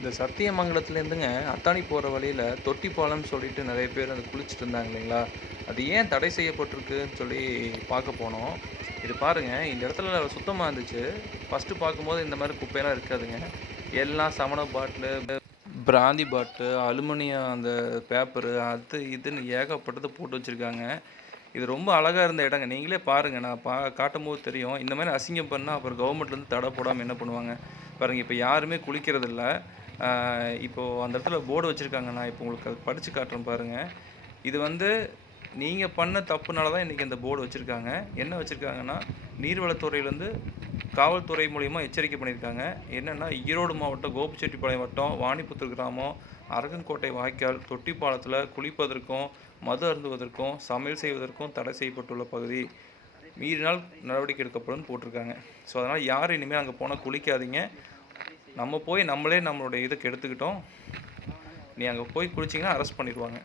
இந்த சத்தியமங்கலத்துலேருந்துங்க அத்தானி போகிற வழியில் தொட்டிப்பாலம்னு சொல்லிட்டு நிறைய பேர் அந்த குளிச்சுட்டு இருந்தாங்க இல்லைங்களா? அது ஏன் தடை செய்யப்பட்டிருக்குன்னு சொல்லி பார்க்க போனோம். இது பாருங்கள் இந்த இடத்துல சுத்தமாக இருந்துச்சு. ஃபஸ்ட்டு பார்க்கும்போது இந்த மாதிரி குப்பையெல்லாம் இருக்காதுங்க. எல்லாம் சமண பாட்டிலு பிராந்தி பாட்டு அலுமினியம் அந்த பேப்பரு அது இதுன்னு ஏகப்பட்டது போட்டு வச்சுருக்காங்க. இது ரொம்ப அழகாக இருந்த இடங்க. நீங்களே பாருங்கள் நான் பா காட்டும் போது தெரியும். இந்த மாதிரி அசிங்கம் பண்ணால் அப்புறம் கவர்மெண்ட்லேருந்து தடை போடாமல் என்ன பண்ணுவாங்க? பாருங்கள் இப்போ யாருமே குளிக்கிறதில்ல. இப்போது அந்த இடத்துல போர்டு வச்சுருக்காங்கண்ணா இப்போ உங்களுக்கு அது படித்து காட்டுறேன் பாருங்கள் இது வந்து நீங்கள் பண்ண தப்புனால தான் இன்றைக்கி அந்த போர்டு வச்சுருக்காங்க. என்ன வச்சுருக்காங்கன்னா நீர்வளத்துறையிலேருந்து காவல்துறை மூலிமா எச்சரிக்கை பண்ணியிருக்காங்க. என்னென்னா ஈரோடு மாவட்டம் கோபிச்செட்டிப்பாளையம் வட்டம் வாணிப்புத்தூர் கிராமம் அரகன்கோட்டை வாய்க்கால் தொட்டிப்பாலத்தில் குளிப்பதற்கும் மது அருந்துவதற்கும் சமையல் செய்வதற்கும் தடை செய்யப்பட்டுள்ள பகுதி. மீறினால் நடவடிக்கை எடுக்கப்படும் போட்டிருக்காங்க. ஸோ அதனால் யார் இனிமேல் அங்கே போனால் குளிக்காதீங்க. நம்ம போய் நம்மளே நம்மளுடைய இதுக்கு எடுத்துக்கிட்டோம். நீ அங்கே போய் குளிச்சிங்கன்னா அரெஸ்ட் பண்ணிடுவாங்க.